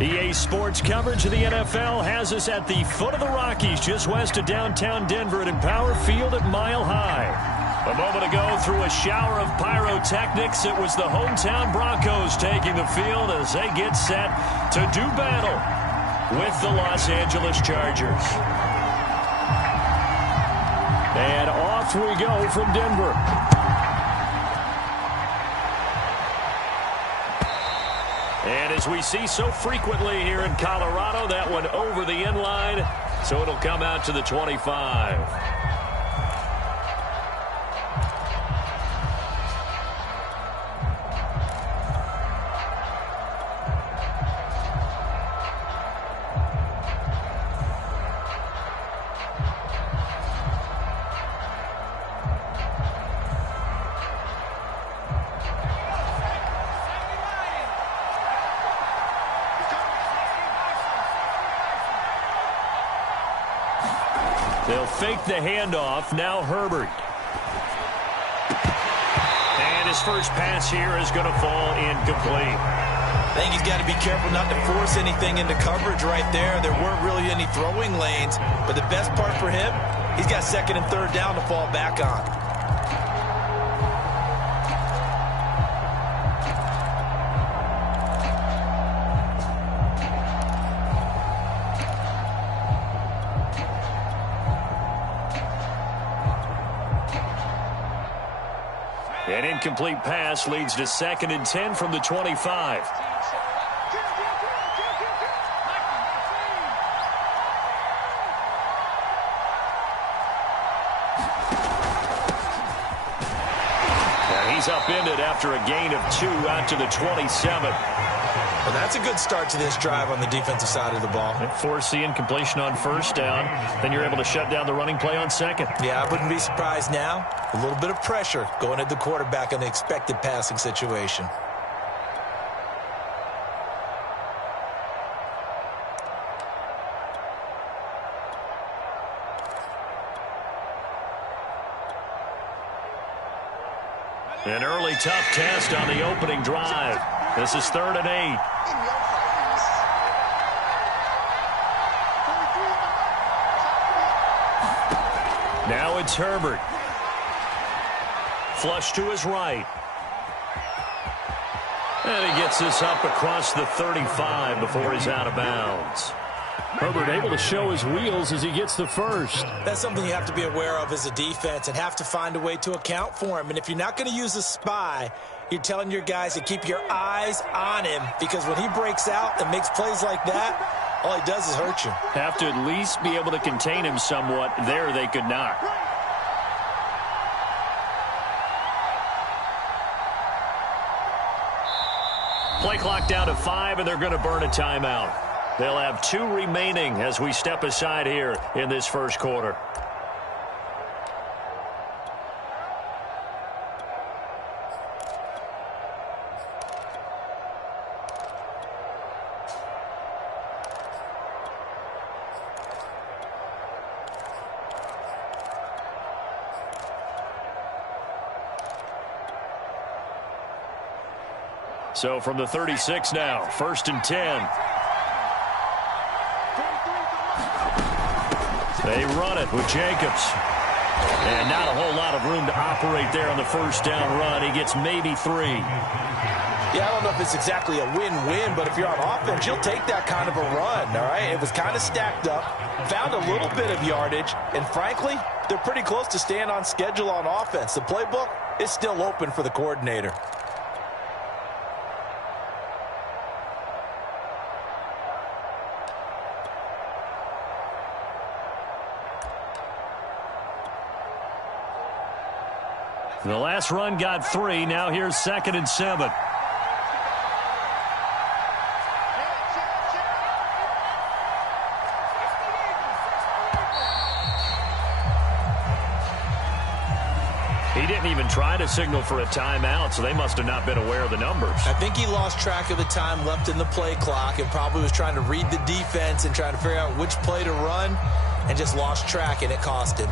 EA Sports coverage of the NFL has us at the foot of the Rockies, just west of downtown Denver at Empower Field at Mile High. A moment ago, through a shower of pyrotechnics, it was the hometown Broncos taking the field as they get set to do battle with the Los Angeles Chargers. And off we go from Denver. And as we see so frequently here in Colorado, that one over the end line, so it'll come out to the 25. They'll fake the handoff. Now Herbert. And his first pass here is going to fall incomplete. I think he's got to be careful not to force anything into coverage right there. There weren't really any throwing lanes. But the best part for him, he's got second and third down to fall back on. An incomplete pass leads to 2nd and 10 from the 25. And he's upended after a gain of 2 out to the 27. Well, that's a good start to this drive on the defensive side of the ball. Force the incompletion on first down. Then you're able to shut down the running play on second. Yeah, I wouldn't be surprised now. A little bit of pressure going at the quarterback in the expected passing situation. An early tough test on the opening drive. This is 3rd and 8. Now it's Herbert. Flush to his right. And he gets this up across the 35 before he's out of bounds. Herbert able to show his wheels as he gets the first. That's something you have to be aware of as a defense and have to find a way to account for him. And if you're not going to use a spy, you're telling your guys to keep your eyes on him, because when he breaks out and makes plays like that, all he does is hurt you. Have to at least be able to contain him somewhat. There they could not. Play clock down to 5, and they're going to burn a timeout. They'll have 2 remaining as we step aside here in this first quarter. So from the 36 now, 1st and 10. They run it with Jacobs. And not a whole lot of room to operate there on the first down run. He gets maybe 3. Yeah, I don't know if it's exactly a win-win, but if you're on offense, you'll take that kind of a run, all right? It was kind of stacked up, found a little bit of yardage, and frankly, they're pretty close to staying on schedule on offense. The playbook is still open for the coordinator. The last run got 3. Now here's 2nd and 7. He didn't even try to signal for a timeout, so they must have not been aware of the numbers. I think he lost track of the time left in the play clock and probably was trying to read the defense and trying to figure out which play to run and just lost track, and it cost him.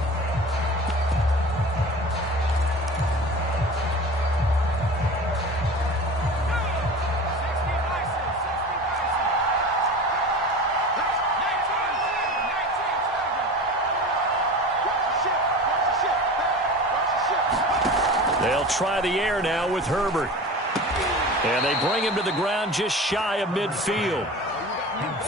try the air now with Herbert. And they bring him to the ground just shy of midfield.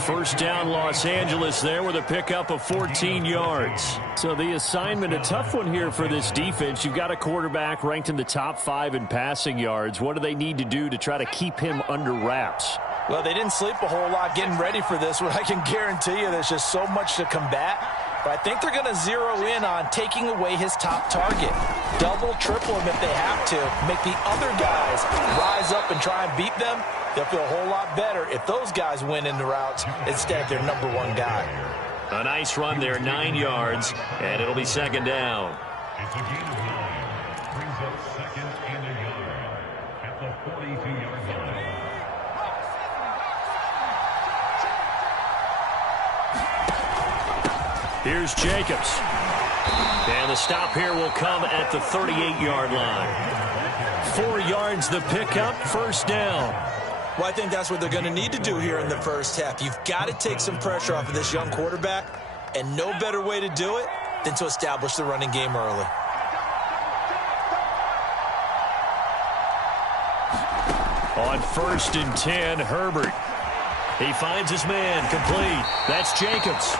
First down, Los Angeles there with a pickup of 14 yards. So the assignment, a tough one here for this defense. You've got a quarterback ranked in the top 5 in passing yards. What do they need to do to try to keep him under wraps? Well, they didn't sleep a whole lot getting ready for this one. I can guarantee you there's just so much to combat. But I think they're going to zero in on taking away his top target. Double, triple him if they have to. Make the other guys rise up and try and beat them. They'll feel a whole lot better if those guys win in the routes instead of their number 1 guy. A nice run there, 9 yards, and it'll be second down. It's a gain of 9. Brings up second and a yard at the 42-yard line. Here's Jacobs. And the stop here will come at the 38-yard line. 4 yards the pickup, first down. Well, I think that's what they're going to need to do here in the first half. You've got to take some pressure off of this young quarterback, and no better way to do it than to establish the running game early. On 1st and 10, Herbert. He finds his man, complete. That's Jacobs.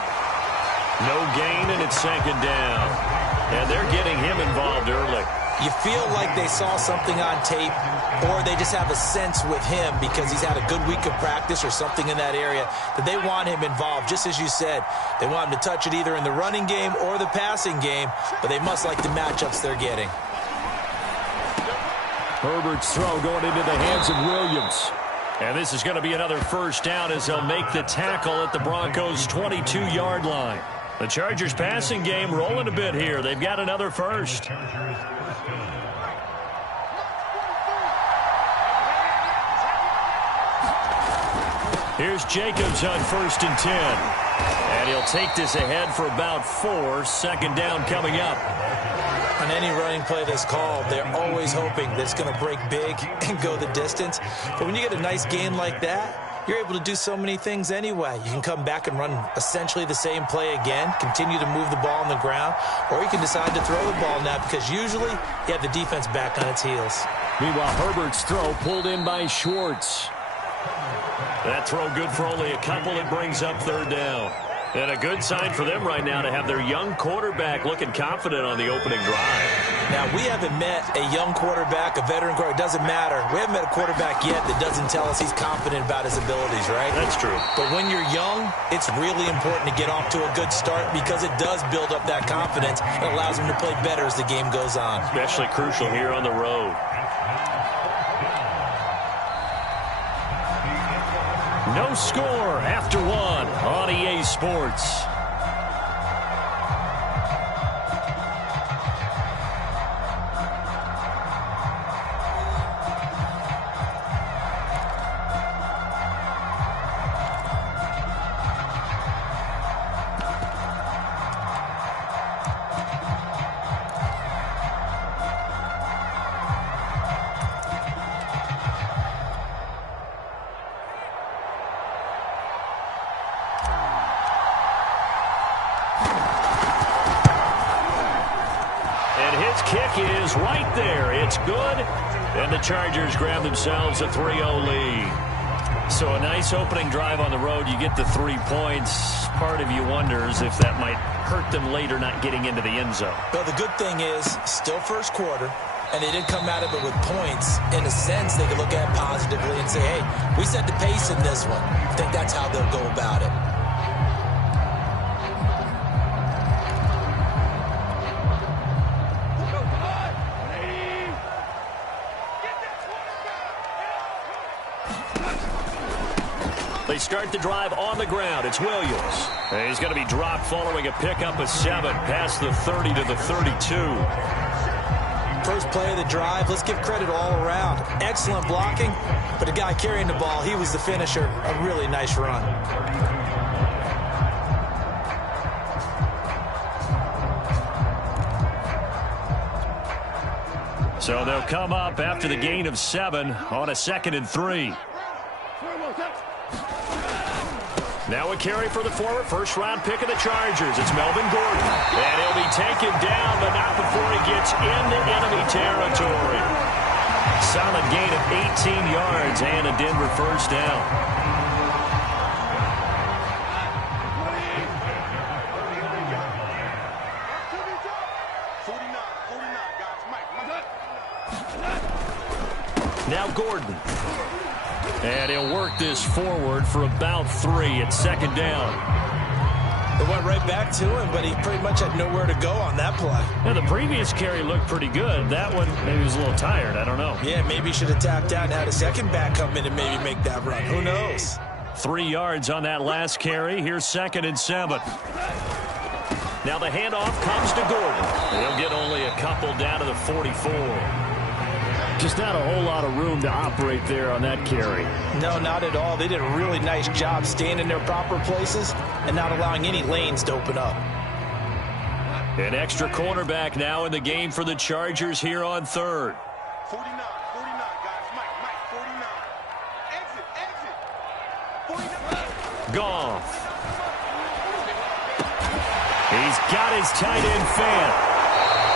No gain, and it's second down. And they're getting him involved early. You feel like they saw something on tape, or they just have a sense with him because he's had a good week of practice or something in that area that they want him involved. Just as you said, they want him to touch it either in the running game or the passing game, but they must like the matchups they're getting. Herbert's throw going into the hands of Williams. And this is going to be another first down as they'll make the tackle at the Broncos' 22-yard line. The Chargers passing game rolling a bit here. They've got another first. Here's Jacobs on 1st and 10. And he'll take this ahead for about 4. Second down coming up. On any running play that's called, they're always hoping that it's going to break big and go the distance. But when you get a nice gain like that, you're able to do so many things anyway. You can come back and run essentially the same play again, continue to move the ball on the ground, or you can decide to throw the ball now because usually you have the defense back on its heels. Meanwhile, Herbert's throw pulled in by Schwartz. That throw good for only a couple. It brings up third down. And a good sign for them right now to have their young quarterback looking confident on the opening drive. Now, we haven't met a young quarterback, a veteran quarterback. It doesn't matter. We haven't met a quarterback yet that doesn't tell us he's confident about his abilities, right? That's true. But when you're young, it's really important to get off to a good start because it does build up that confidence and allows him to play better as the game goes on. Especially crucial here on the road. No score after 1 on EA Sports. Kick is right there. It's good. And the Chargers grab themselves a 3-0 lead. So a nice opening drive on the road. You get the 3 points. Part of you wonders if that might hurt them later not getting into the end zone. Well, the good thing is still first quarter, and they didn't come out of it with points. In a sense, they can look at it positively and say, hey, we set the pace in this one. I think that's how they'll go about it. They start the drive on the ground. It's Williams. And he's going to be dropped following a pickup of 7 past the 30 to the 32. First play of the drive. Let's give credit all around. Excellent blocking, but the guy carrying the ball, he was the finisher. A really nice run. So they'll come up after the gain of 7 on a 2nd and 3. Now a carry for the former first-round pick of the Chargers. It's Melvin Gordon. And he'll be taken down, but not before he gets into enemy territory. Solid gain of 18 yards and a Denver first down. Now Gordon. And he'll work this forward for about 3 at second down. It went right back to him, but he pretty much had nowhere to go on that play. Now, the previous carry looked pretty good. That one, maybe he was a little tired. I don't know. Yeah, maybe he should have tapped out and had a second back come in and maybe make that run. Who knows? 3 yards on that last carry. Here's 2nd and 7. Now the handoff comes to Gordon. He'll get only a couple down to the 44. Just not a whole lot of room to operate there on that carry. No, not at all. They did a really nice job staying in their proper places and not allowing any lanes to open up. An extra cornerback now in the game for the Chargers here on 3rd. 49, guys. Mike, 49. Exit. Goff. He's got his tight end fan.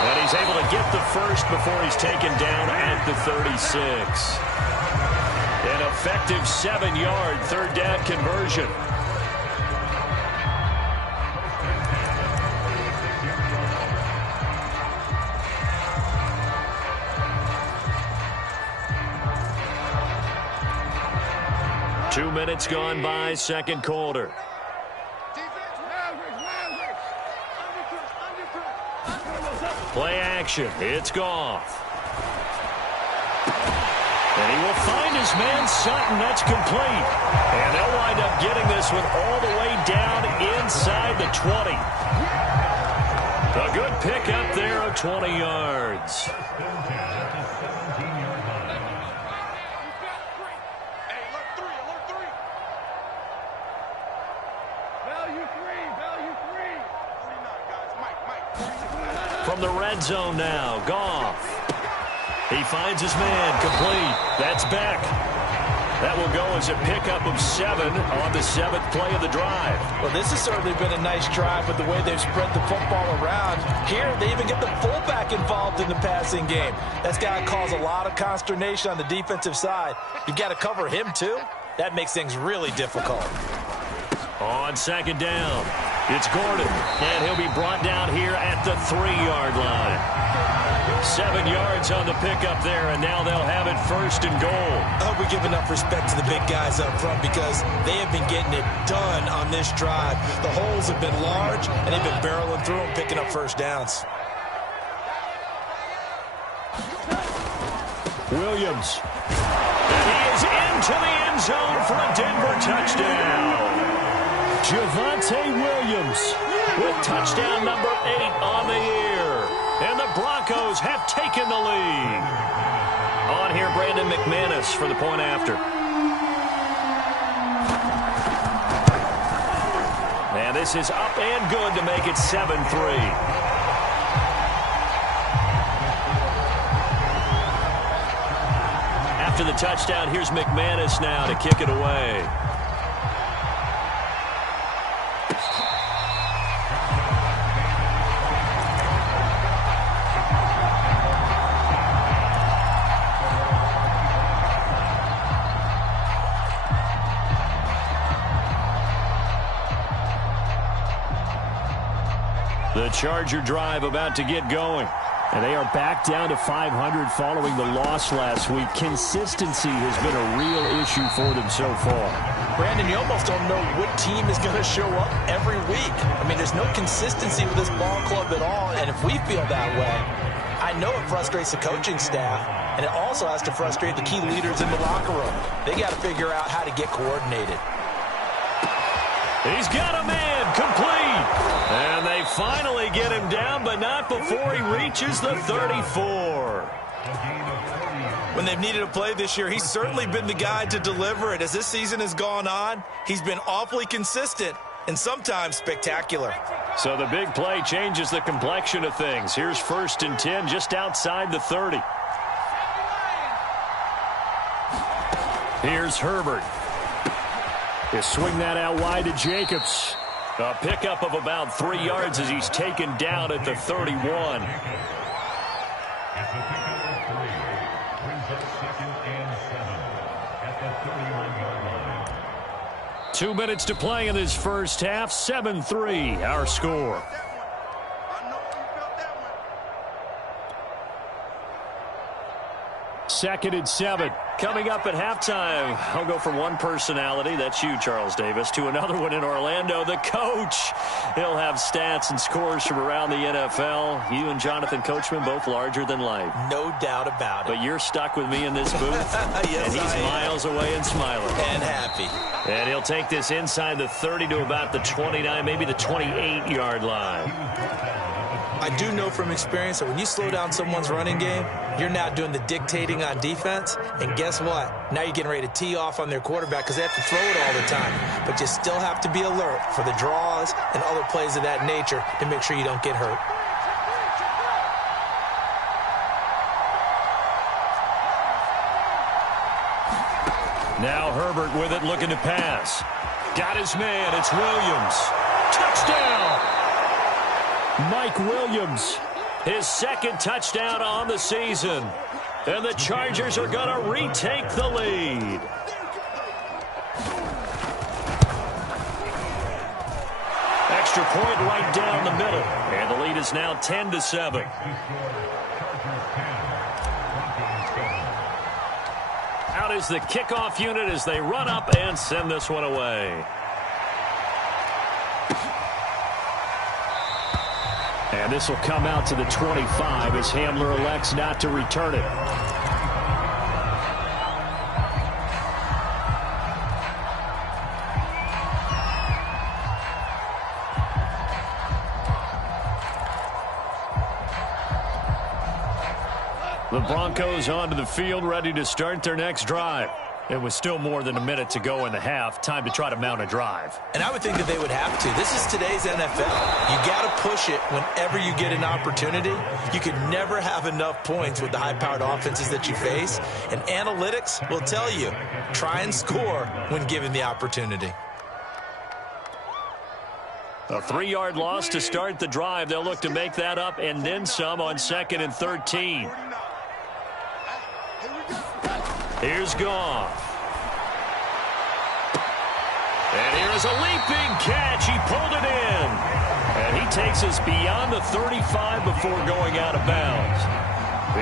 And he's able to get the first before he's taken down at the 36. An effective 7-yard third down conversion. Two minutes gone by, second quarter. Play action. It's Goff. And he will find his man Sutton. That's complete. And they'll wind up getting this one all the way down inside the 20. A good pickup there of 20 yards. From the red zone now, Goff. He finds his man, complete. That's Beck. That will go as a pickup of 7 on the 7th play of the drive. Well, this has certainly been a nice drive with the way they've spread the football around. Here, they even get the fullback involved in the passing game. That's got to cause a lot of consternation on the defensive side. You've got to cover him, too. That makes things really difficult. On second down, it's Gordon, and he'll be brought down here at the 3-yard line. 7 yards on the pickup there, and now they'll have it 1st and goal. I hope we give enough respect to the big guys up front because they have been getting it done on this drive. The holes have been large, and they've been barreling through them, picking up first downs. Williams. And he is into the end zone for a Denver touchdown. Javonte Williams with touchdown number 8 on the year. And the Broncos have taken the lead. On here, Brandon McManus for the point after. And this is up and good to make it 7-3. After the touchdown, here's McManus now to kick it away. The Charger drive about to get going. And they are back down to 500 following the loss last week. Consistency has been a real issue for them so far. Brandon, you almost don't know what team is going to show up every week. I mean, there's no consistency with this ball club at all, and if we feel that way, I know it frustrates the coaching staff, and it also has to frustrate the key leaders in the locker room. They got to figure out how to get coordinated. He's got a man, complete. And they finally get him down, but not before he reaches the 34. When they've needed a play this year, he's certainly been the guy to deliver it. As this season has gone on, he's been awfully consistent and sometimes spectacular. So the big play changes the complexion of things. Here's 1st and 10 just outside the 30. Here's Herbert. He'll swing that out wide to Jacobs. A pickup of about 3 yards as he's taken down at the 31. At the pickup of 3. Brings up 2nd and 7 at the 31-yard line. 2 minutes to play in this first half. 7-3 our score. I know you felt that one. 2nd and 7. Coming up at halftime, I'll go from one personality, that's you, Charles Davis, to another one in Orlando, the coach. He'll have stats and scores from around the NFL. You and Jonathan Coachman, both larger than life. No doubt about it. But you're stuck with me in this booth, Yes, and he's miles away and smiling. And happy. And he'll take this inside the 30 to about the 29, maybe the 28-yard line. I do know from experience that when you slow down someone's running game, you're now doing the dictating on defense. And guess what? Now you're getting ready to tee off on their quarterback because they have to throw it all the time. But you still have to be alert for the draws and other plays of that nature to make sure you don't get hurt. Now Herbert with it, looking to pass. Got his man. It's Williams. Touchdown! Mike Williams, his 2nd touchdown on the season. And the Chargers are going to retake the lead. Extra point right down the middle. And the lead is now 10-7. Out is the kickoff unit as they run up and send this one away. And this will come out to the 25 as Hamler elects not to return it. The Broncos onto the field, ready to start their next drive. It was still more than a minute to go in the half. Time to try to mount a drive. And I would think that they would have to. This is today's NFL. You got to push it whenever you get an opportunity. You could never have enough points with the high-powered offenses that you face. And analytics will tell you, try and score when given the opportunity. A 3-yard loss to start the drive. They'll look to make that up and then some on 2nd and 13. Here's Goff. And here is a leaping catch. He pulled it in. And he takes us beyond the 35 before going out of bounds.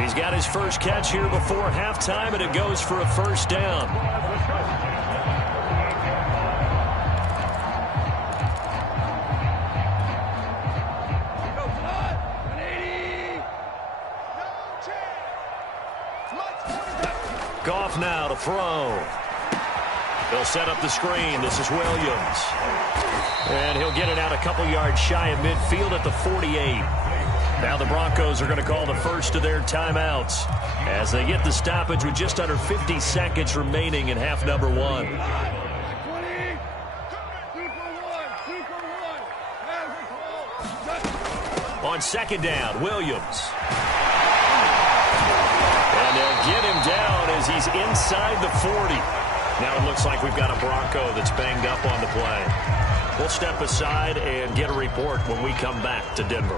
He's got his first catch here before halftime, and it goes for a first down. Goff now to throw. They'll set up the screen. This is Williams. And he'll get it out a couple yards shy of midfield at the 48. Now the Broncos are going to call the first of their timeouts as they get the stoppage with just under 50 seconds remaining in half number 1. On 2nd down, Williams. And they'll get him down as he's inside the 40. Now it looks like we've got a Bronco that's banged up on the play. We'll step aside and get a report when we come back to Denver.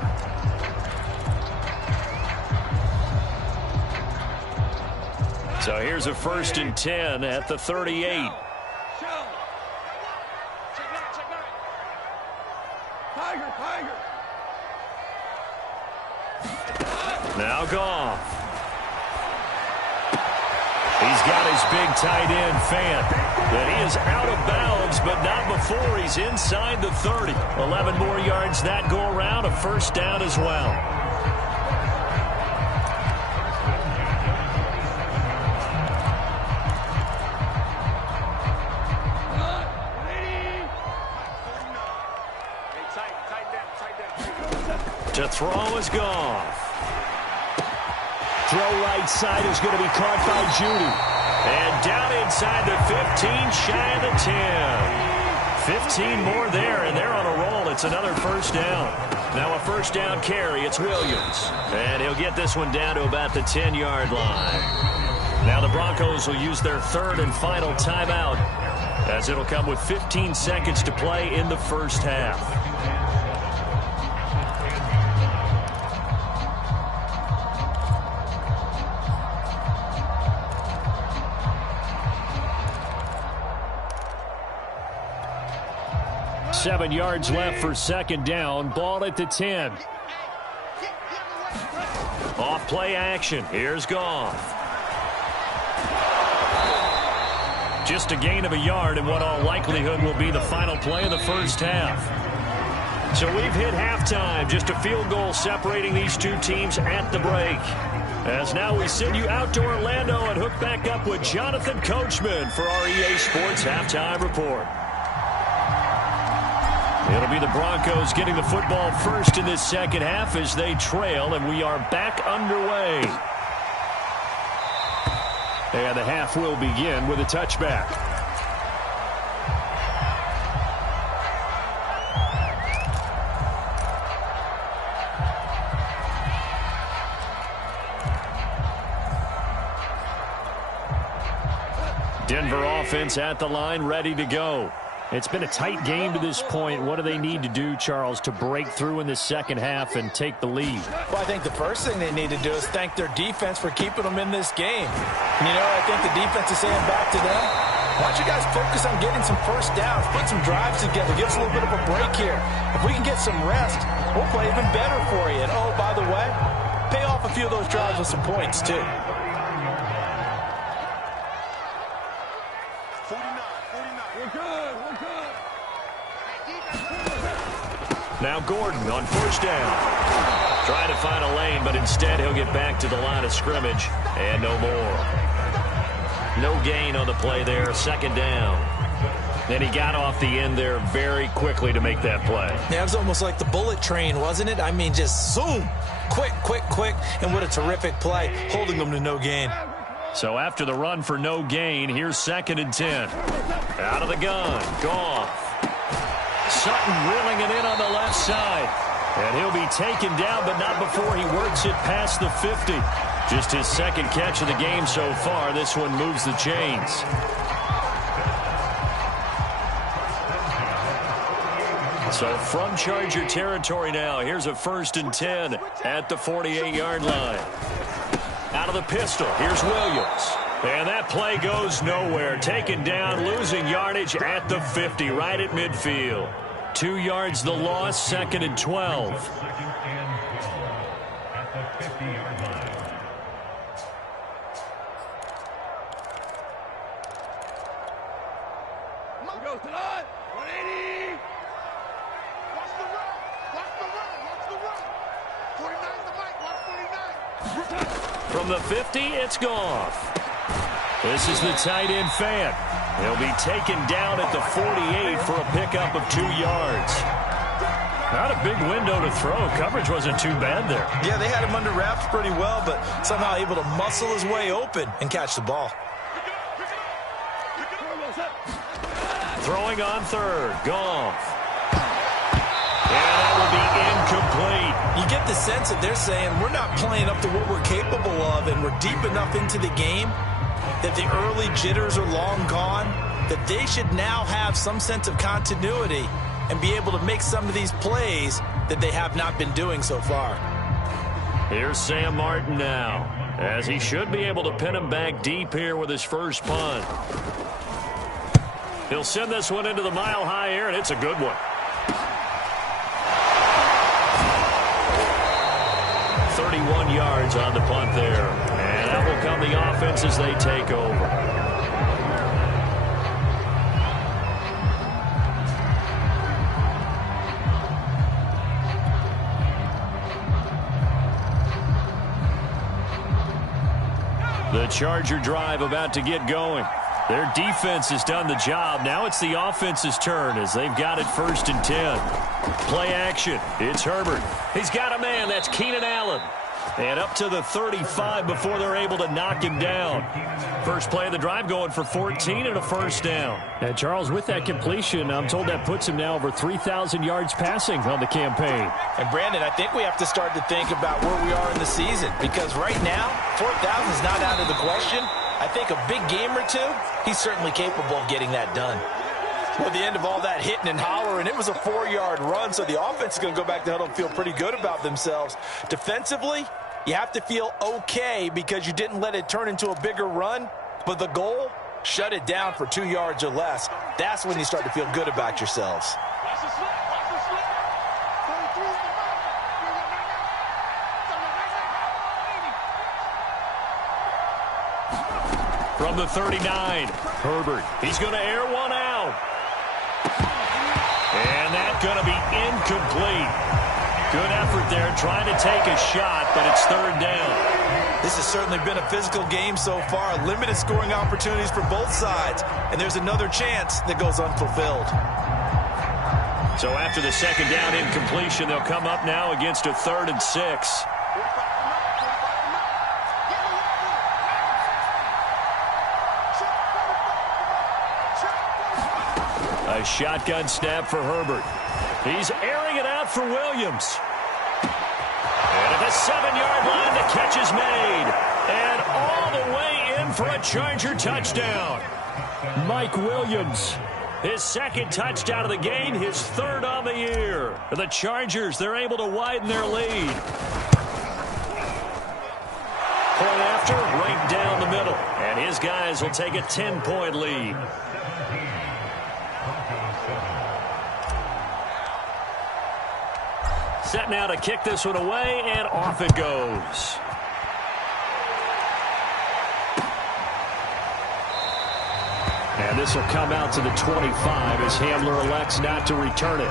So here's a 1st and 10 at the 38. Now Goff. He's got his big tight end, Fant. But he is out of bounds, but not before he's inside the 30. 11 more yards that go around, a first down as well. To throw is Goff. Throw right side is going to be caught by Judy. And down inside the 15, shy of the 10. 15 more there, and they're on a roll. It's another first down. Now a first down carry. It's Williams. And he'll get this one down to about the 10-yard line. Now the Broncos will use their third and final timeout, as it'll come with 15 seconds to play in the first half. Seven yards left for second down. Ball at the 10. Off play action. Here's Goff. Just a gain of a yard in what all likelihood will be the final play of the first half. So we've hit halftime. Just a field goal separating these two teams at the break. As now we send you out to Orlando and hook back up with Jonathan Coachman for our EA Sports Halftime Report. It'll be the Broncos getting the football first in this second half as they trail, and we are back underway. And the half will begin with a touchback. Denver offense at the line, ready to go. It's been a tight game to this point. What do they need to do, Charles, to break through in the second half and take the lead? Well, I think the first thing they need to do is thank their defense for keeping them in this game. And, you know, I think the defense is saying back to them, why don't you guys focus on getting some first downs, put some drives together, give us a little bit of a break here. If we can get some rest, we'll play even better for you. And, oh, by the way, pay off a few of those drives with some points, too. 49. We're good. Now Gordon on first down. Trying to find a lane, but instead he'll get back to the line of scrimmage. And no more. No gain on the play there. Second down. And he got off the end there very quickly to make that play. Yeah, it was almost like the bullet train, wasn't it? I mean, just zoom. Quick. And what a terrific play, holding them to no gain. So after the run for no gain, here's 2nd and 10. Out of the gun. Goff. Sutton reeling it in on the left side. And he'll be taken down, but not before he works it past the 50. Just his second catch of the game so far. This one moves the chains. So from Charger territory now, here's a 1st and 10 at the 48-yard line. Out of the pistol, here's Williams. And that play goes nowhere. Taken down, losing yardage at the 50, right at midfield. 2 yards the loss, 2nd and 12. At the 50-yard line. Here we go, tonight. 180. Watch the run. 49's the mic. Watch 49. From the 50, it's Goff. This is the tight end fan. He'll be taken down at the 48 for a pickup of 2 yards. Not a big window to throw. Coverage wasn't too bad there. Yeah, they had him under wraps pretty well, but somehow able to muscle his way open and catch the ball. Throwing on third. Goff. And that will be incomplete. You get the sense that they're saying we're not playing up to what we're capable of, and we're deep enough into the game that the early jitters are long gone, that they should now have some sense of continuity and be able to make some of these plays that they have not been doing so far. Here's Sam Martin now, as he should be able to pin him back deep here with his first punt. He'll send this one into the mile-high air, and it's a good one. 31 yards on the punt there. And out will come the offense as they take over. The Charger drive about to get going. Their defense has done the job. Now it's the offense's turn as they've got it 1st and 10. Play action. It's Herbert. He's got a man. That's Keenan Allen. And up to the 35 before they're able to knock him down. First play of the drive going for 14 and a first down. And Charles, with that completion, I'm told that puts him now over 3,000 yards passing on the campaign. And Brandon, I think we have to start to think about where we are in the season, because right now 4,000 is not out of the question. I think a big game or two, he's certainly capable of getting that done. Well, at the end of all that hitting and hollering, it was a 4-yard run, so the offense is going to go back to huddle and feel pretty good about themselves. Defensively, you have to feel okay because you didn't let it turn into a bigger run, but the goal, shut it down for 2 yards or less. That's when you start to feel good about yourselves. From the 39, Herbert. He's going to air one out. And that's going to be incomplete. Good effort there trying to take a shot, but it's third down. This has certainly been a physical game so far. Limited scoring opportunities for both sides. And there's another chance that goes unfulfilled. So after the second down incompletion, they'll come up now against a 3rd and 6. A shotgun snap for Herbert. He's airing it out for Williams. And at the 7-yard line, the catch is made. And all the way in for a Charger touchdown. Mike Williams, his 2nd touchdown of the game, his 3rd on the year. The Chargers, they're able to widen their lead. Point after, right down the middle. And his guys will take a 10-point lead. Set now to kick this one away, and off it goes. And this will come out to the 25 as Hamler elects not to return it.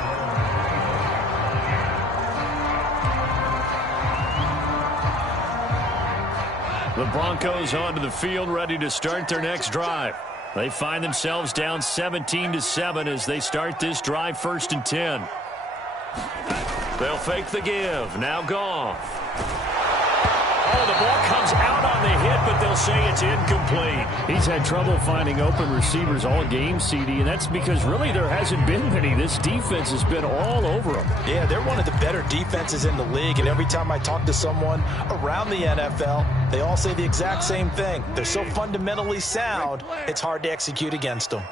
The Broncos onto the field, ready to start their next drive. They find themselves down 17-7 as they start this drive, 1st and 10. They'll fake the give. Now Goff. Oh, the ball comes out on the hit, but they'll say it's incomplete. He's had trouble finding open receivers all game, CD, and that's because really there hasn't been many. This defense has been all over them. Yeah, they're one of the better defenses in the league, and every time I talk to someone around the NFL, they all say the exact same thing. They're so fundamentally sound, it's hard to execute against them.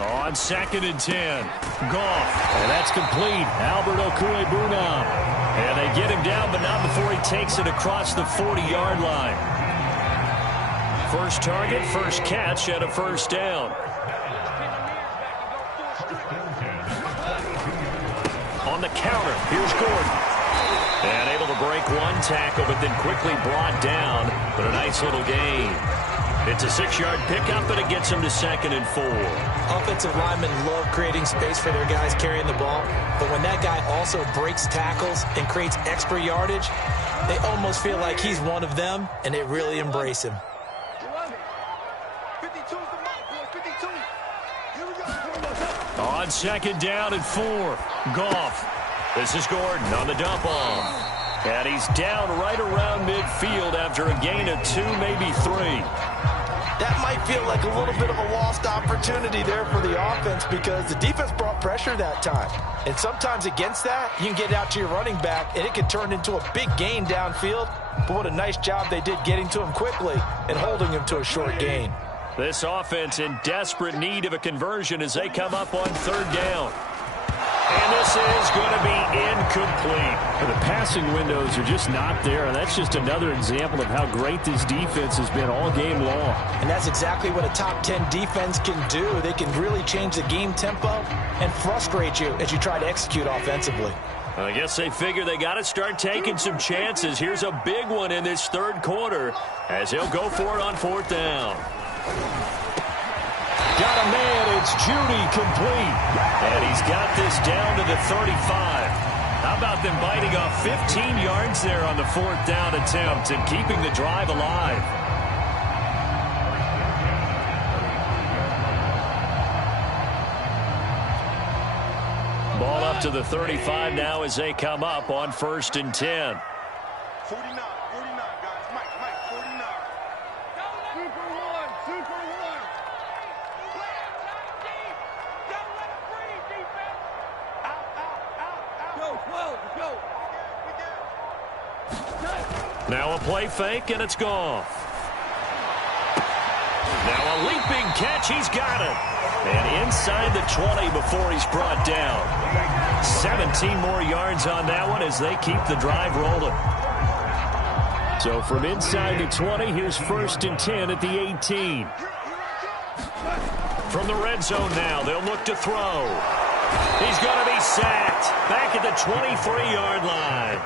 On 2nd and 10, Goff, and that's complete. Albert Okwuegbunam, and they get him down, but not before he takes it across the 40-yard line. First target, first catch, and a 1st down. On the counter, here's Gordon. And able to break one tackle, but then quickly brought down, but a nice little gain. It's a 6-yard pickup, but it gets them to 2nd and 4. Offensive linemen love creating space for their guys carrying the ball, but when that guy also breaks tackles and creates extra yardage, they almost feel like he's one of them, and they really embrace him. 52 is the mark, boy. 52. Here we go. On 2nd down and 4, Goff. This is Gordon on the dump off. And he's down right around midfield after a gain of 2, maybe 3. That might feel like a little bit of a lost opportunity there for the offense because the defense brought pressure that time. And sometimes against that, you can get out to your running back, and it can turn into a big gain downfield. But what a nice job they did getting to him quickly and holding him to a short gain. This offense in desperate need of a conversion as they come up on 3rd down. And this is going to be incomplete. The passing windows are just not there, and that's just another example of how great this defense has been all game long. And that's exactly what a top 10 defense can do. They can really change the game tempo and frustrate you as you try to execute offensively. I guess they figure they got to start taking some chances. Here's a big one in this 3rd quarter as he'll go for it on 4th down. Got a man, it's Judy, complete. And he's got this down to the 35. How about them biting off 15 yards there on the 4th down attempt and keeping the drive alive? Ball up to the 35 now as they come up on 1st and 10. 49, guys. Mike, 49. 2 for 1, 2 for 1. Don't let him breathe, defense. Out. Yo, 12. Now a play fake, and it's gone. Now a leaping catch. He's got it. And inside the 20 before he's brought down. 17 more yards on that one as they keep the drive rolling. So from inside the 20, here's 1st and 10 at the 18. From the red zone now, they'll look to throw. He's going to be sacked back at the 23-yard line.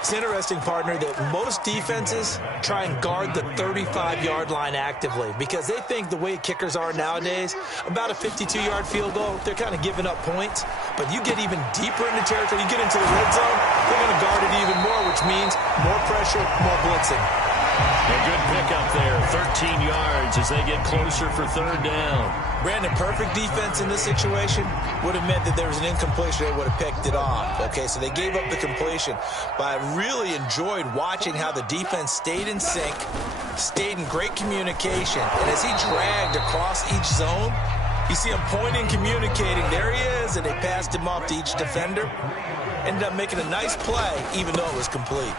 It's interesting, partner, that most defenses try and guard the 35-yard line actively because they think the way kickers are nowadays, about a 52-yard field goal, they're kind of giving up points. But you get even deeper into territory, you get into the red zone, they're going to guard it even more, which means more pressure, more blitzing. A good pickup there, 13 yards as they get closer for 3rd down. Brandon, perfect defense in this situation would have meant that there was an incompletion. They would have picked it off. Okay, so they gave up the completion. But I really enjoyed watching how the defense stayed in sync, stayed in great communication. And as he dragged across each zone, you see him pointing, communicating. There he is, and they passed him off to each defender. Ended up making a nice play, even though it was complete.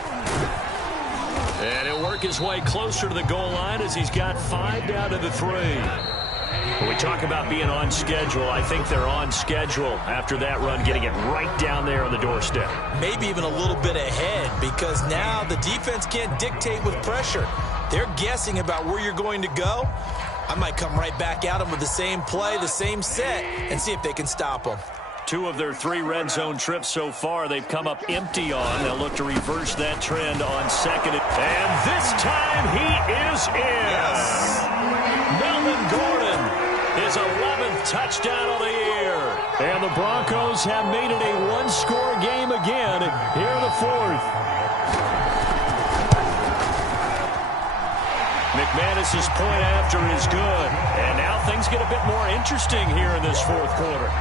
And he'll work his way closer to the goal line as he's got 5 down to the 3. When we talk about being on schedule, I think they're on schedule after that run, getting it right down there on the doorstep. Maybe even a little bit ahead because now the defense can't dictate with pressure. They're guessing about where you're going to go. I might come right back at them with the same play, the same set, and see if they can stop them. 2 of their 3 red zone trips so far, they've come up empty on. They'll look to reverse that trend on 2nd. And this time he is in. Yes. Melvin Gordon, his 11th touchdown of the year. And the Broncos have made it a 1-score game again here in the 4th. McManus's point after is good. And now things get a bit more interesting here in this 4th quarter.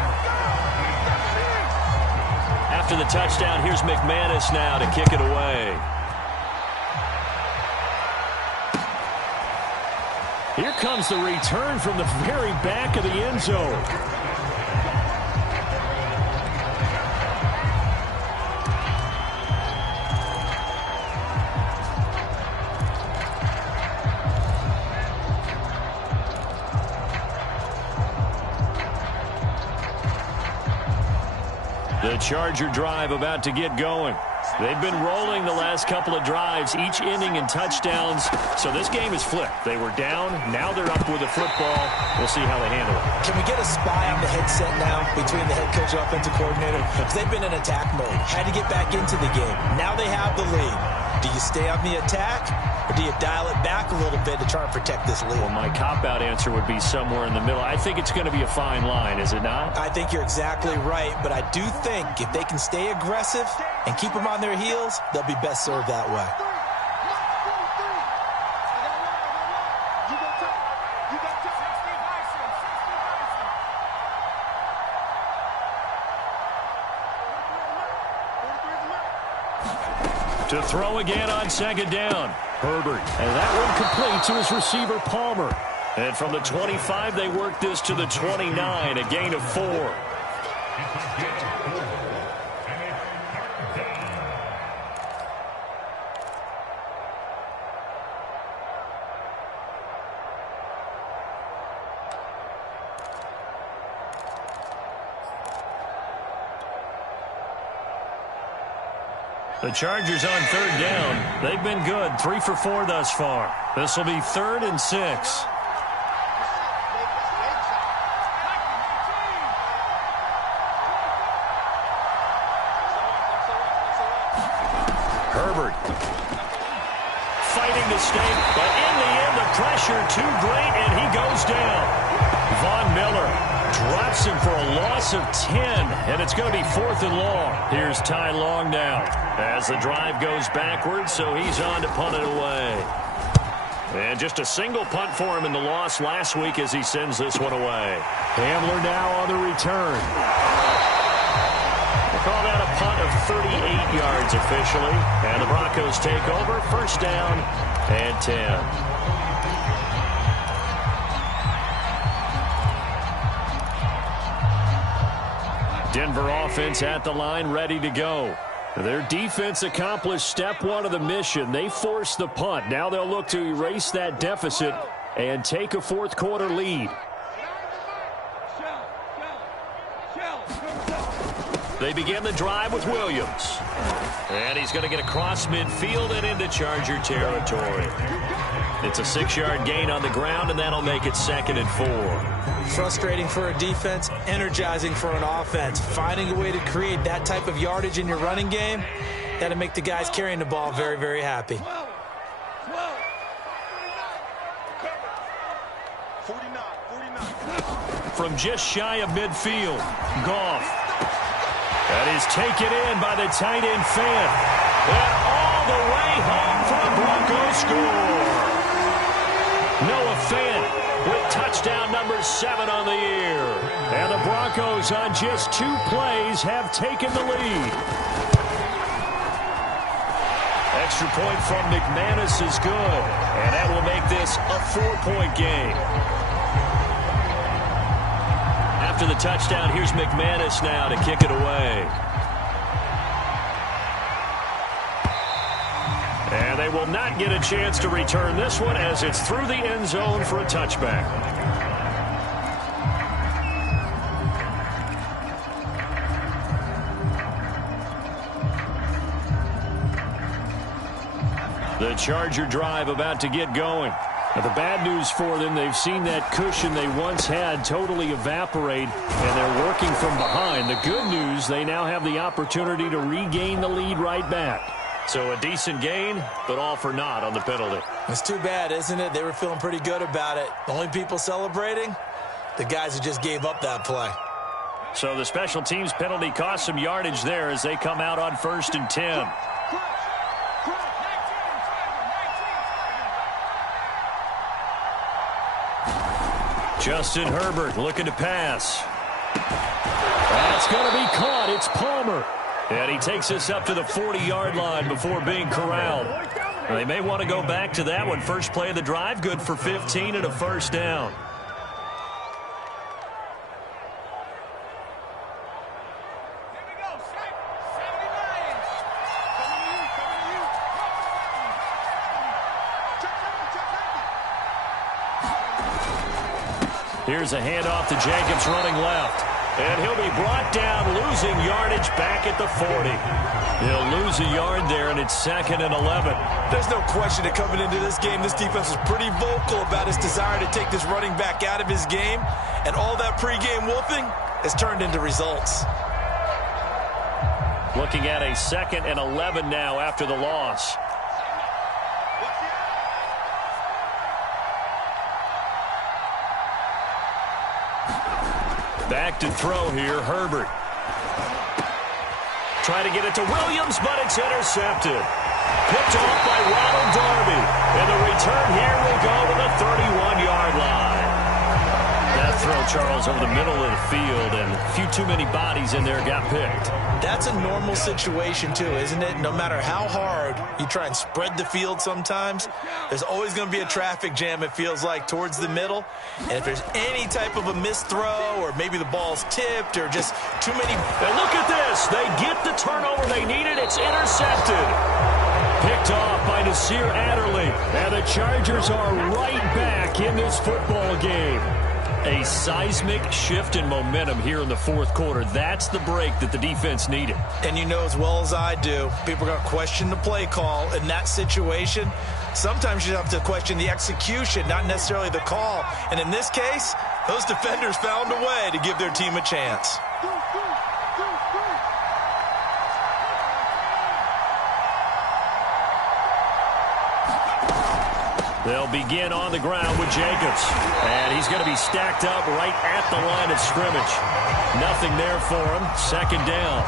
After the touchdown, here's McManus now to kick it away. Here comes the return from the very back of the end zone. The Charger drive about to get going. They've been rolling the last couple of drives, each ending in touchdowns. So this game is flipped. They were down. Now they're up with the football. We'll see how they handle it. Can we get a spy on the headset now between the head coach and offensive coordinator? Because they've been in attack mode. Had to get back into the game. Now they have the lead. Do you stay on the attack, or do you dial it back a little bit to try and protect this lead? Well, my cop-out answer would be somewhere in the middle. I think it's going to be a fine line, is it not? I think you're exactly right, but I do think if they can stay aggressive and keep them on their heels, they'll be best served that way. To throw again on 2nd down. Herbert. And that one complete to his receiver, Palmer. And from the 25, they work this to the 29, a gain of 4. The Chargers on 3rd down. They've been good. 3 for 4 thus far. This will be 3rd and 6. Herbert fighting to stay, but in the end, the pressure too great, and he goes down. Von Miller drops him for a loss of 10, and it's going to be 4th and long. Here's Ty Long now as the drive goes backwards, so he's on to punt it away. And just a single punt for him in the loss last week as he sends this one away. Hamler now on the return. We'll call that a punt of 38 yards officially, and the Broncos take over. 1st down and 10. Denver offense at the line, ready to go. Their defense accomplished step one of the mission. They forced the punt. Now they'll look to erase that deficit and take a fourth quarter lead. They begin the drive with Williams. And he's going to get across midfield and into Charger territory. It's a 6-yard gain on the ground, and that'll make it 2nd and 4. Frustrating for a defense, energizing for an offense. Finding a way to create that type of yardage in your running game, that'll make the guys carrying the ball very, very happy. 49. From just shy of midfield, Goff. That is taken in by the tight end Fant. And all the way home for a Broncos score. Noah Fant with touchdown number 7 on the year. And the Broncos on just 2 plays have taken the lead. Extra point from McManus is good. And that will make this a 4-point game. After the touchdown, here's McManus now to kick it away. And they will not get a chance to return this one as it's through the end zone for a touchback. The Charger drive about to get going. Now, the bad news for them, they've seen that cushion they once had totally evaporate, and they're working from behind. The good news, they now have the opportunity to regain the lead right back. So a decent gain, but all for naught on the penalty. It's too bad, isn't it? They were feeling pretty good about it. The only people celebrating, the guys who just gave up that play. So the special teams penalty cost some yardage there as they come out on 1st and 10. Justin Herbert looking to pass. That's going to be caught. It's Palmer. And he takes us up to the 40-yard line before being corralled. They may want to go back to that one. First play of the drive, good for 15 and a first down. Here's a handoff to Jacobs running left. And he'll be brought down, losing yardage back at the 40. He'll lose a yard there, and it's 2nd and 11. There's no question that coming into this game, this defense was pretty vocal about its desire to take this running back out of his game. And all that pregame wolfing has turned into results. Looking at a 2nd and 11 now after the loss. Back to throw here, Herbert. Try to get it to Williams, but it's intercepted. Picked off by Ronald Darby. And the return here will go to the 31-yard line. That throw, Charles, over the middle of the field, and a few too many bodies in there got picked. That's a normal situation, too, isn't it? No matter how hard you try and spread the field sometimes, there's always going to be a traffic jam, it feels like, towards the middle. And if there's any type of a missed throw or maybe the ball's tipped or just too many... And look at this. They get the turnover they needed. It's intercepted. Picked off by Nasir Adderley. And the Chargers are right back in this football game. A seismic shift in momentum here in the fourth quarter. That's the break that the defense needed. And you know as well as I do, people are going to question the play call in that situation. Sometimes you have to question the execution, not necessarily the call. And in this case, those defenders found a way to give their team a chance. They'll begin on the ground with Jacobs. And he's going to be stacked up right at the line of scrimmage. Nothing there for him. 2nd down.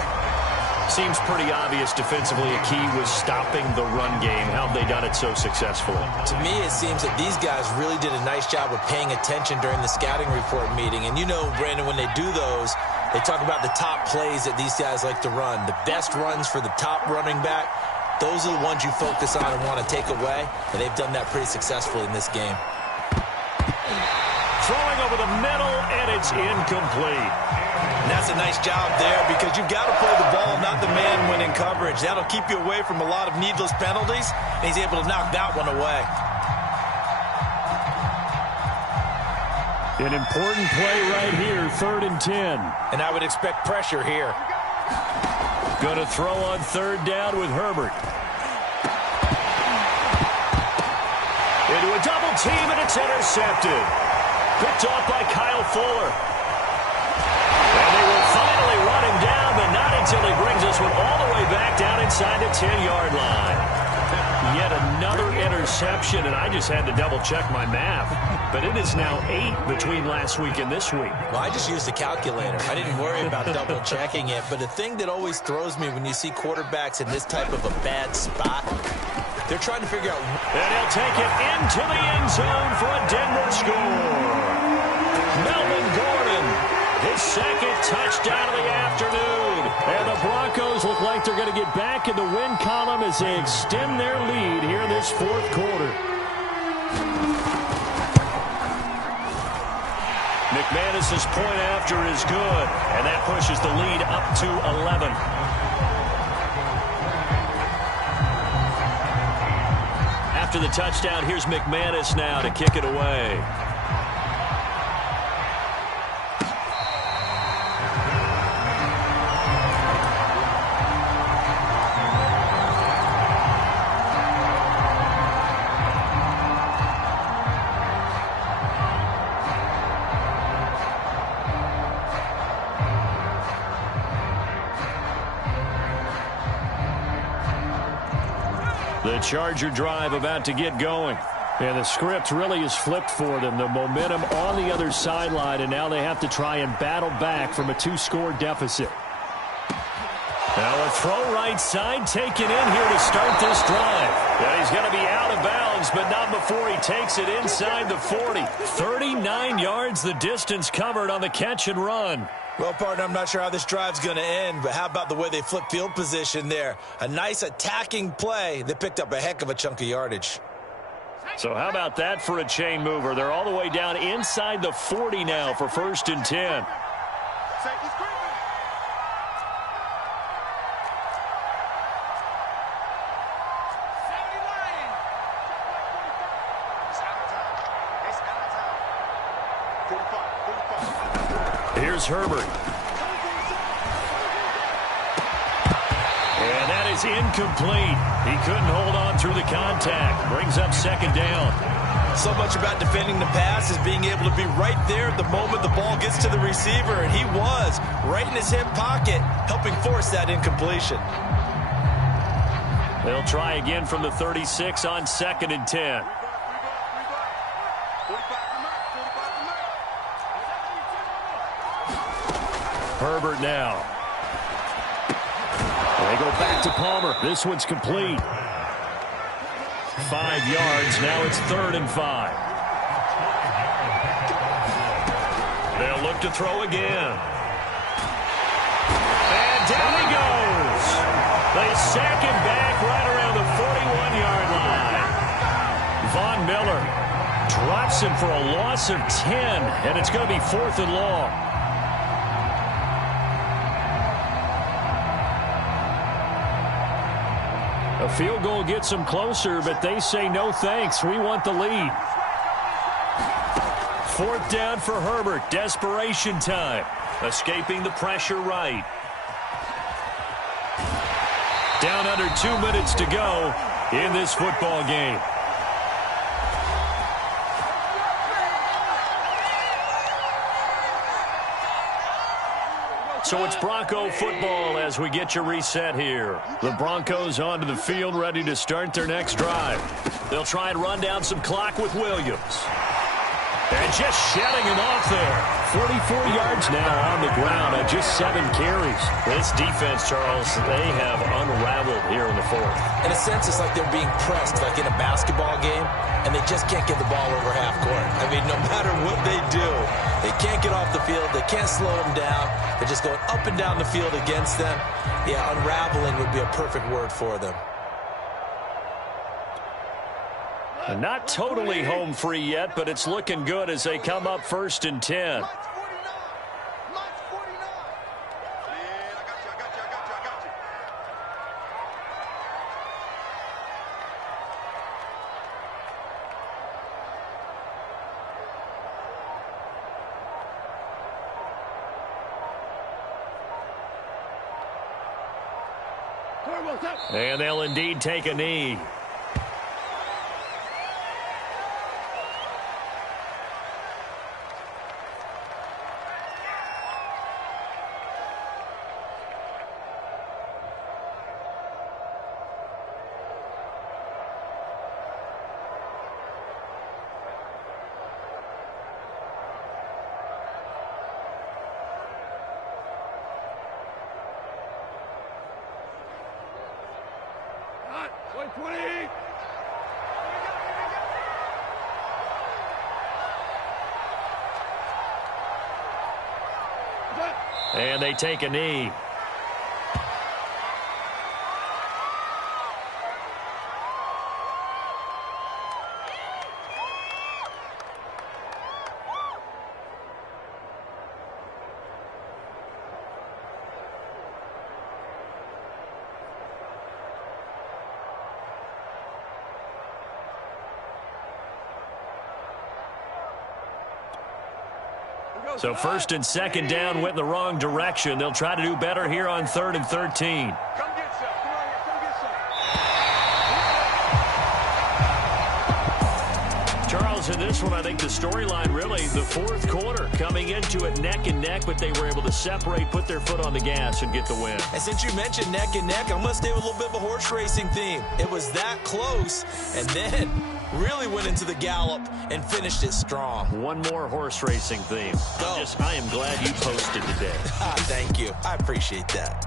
Seems pretty obvious defensively a key was stopping the run game. How have they done it so successfully? To me, it seems that these guys really did a nice job of paying attention during the scouting report meeting. And you know, Brandon, when they do those, they talk about the top plays that these guys like to run. The best runs for the top running back. Those are the ones you focus on and want to take away, and they've done that pretty successfully in this game. Throwing over the middle, and it's incomplete. And that's a nice job there because you've got to play the ball, not the man when in coverage. That'll keep you away from a lot of needless penalties, and he's able to knock that one away. An important play right here, 3rd and 10. And I would expect pressure here. Going to throw on 3rd down with Herbert. Into a double team, and it's intercepted. Picked off by Kyle Fuller. And they will finally run him down, but not until he brings this one all the way back down inside the 10-yard line. Yet another interception, and I just had to double-check my math. But it is now 8 between last week and this week. Well, I just used the calculator. I didn't worry about double-checking it. But the thing that always throws me when you see quarterbacks in this type of a bad spot, they're trying to figure out. And he'll take it into the end zone for a Denver score. Melvin Gordon, his 2nd touchdown of the afternoon. And the Broncos look like they're going to get back in the win column as they extend their lead here in this 4th quarter. McManus's point after is good, and that pushes the lead up to 11. After the touchdown, here's McManus now to kick it away. The Charger drive about to get going. And the script really is flipped for them. The momentum on the other sideline, and now they have to try and battle back from a 2-score deficit. Now a throw right side taken in here to start this drive. And he's going to be out of bounds, but not before he takes it inside the 40. 39 yards the distance covered on the catch and run. Well, partner, I'm not sure how this drive's going to end, but how about the way they flip field position there? A nice attacking play. They picked up a heck of a chunk of yardage. So how about that for a chain mover? They're all the way down inside the 40 now for 1st and 10. Here's Herbert. And that is incomplete. He couldn't hold on through the contact. Brings up 2nd down. So much about defending the pass is being able to be right there at the moment the ball gets to the receiver, and he was right in his hip pocket, helping force that incompletion. They'll try again from the 36 on 2nd and 10. Herbert now. They go back to Palmer. This one's complete. 5 yards. Now it's 3rd and 5. They'll look to throw again. And down he goes. They sack him back right around the 41-yard line. Von Miller drops him for a loss of 10, and it's going to be 4th and long. A field goal gets them closer, but they say no thanks. We want the lead. 4th down for Herbert. Desperation time. Escaping the pressure right. Down under 2 minutes to go in this football game. So it's Bronco football as we get you reset here. The Broncos onto the field ready to start their next drive. They'll try and run down some clock with Williams. And just shedding him off there. 44 yards now on the ground at just 7 carries. This defense, Charles, they have unraveled here in the 4th. In a sense, it's like they're being pressed like in a basketball game, and they just can't get the ball over half court. I mean, no matter what they do, they can't get off the field. They can't slow them down. They're just going up and down the field against them. Yeah, unraveling would be a perfect word for them. Not totally home free yet, but it's looking good as they come up 1st and 10. And they'll indeed take a knee. And they take a knee. So 1st and 2nd down went in the wrong direction. They'll try to do better here on 3rd and 13. Come get some. Come on here. Come get some. Charles, in this one, I think the storyline really, the 4th quarter, coming into it neck and neck, but they were able to separate, put their foot on the gas, and get the win. And since you mentioned neck and neck, I'm going to stay with a little bit of a horse racing theme. It was that close, and then really went into the gallop and finished it strong. One more horse racing theme. I am glad you posted today. Thank you. I appreciate that.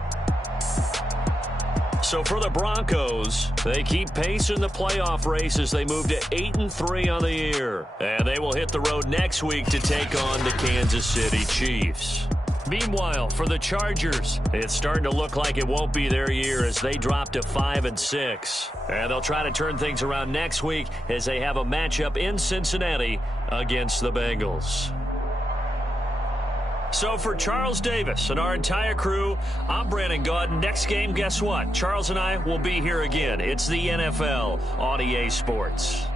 So for the Broncos, they keep pace in the playoff race as they move to 8-3 on the year. And they will hit the road next week to take on the Kansas City Chiefs. Meanwhile, for the Chargers, it's starting to look like it won't be their year as they drop to 5-6. And they'll try to turn things around next week as they have a matchup in Cincinnati against the Bengals. So for Charles Davis and our entire crew, I'm Brandon Gaud. Next game, guess what? Charles and I will be here again. It's the NFL on EA Sports.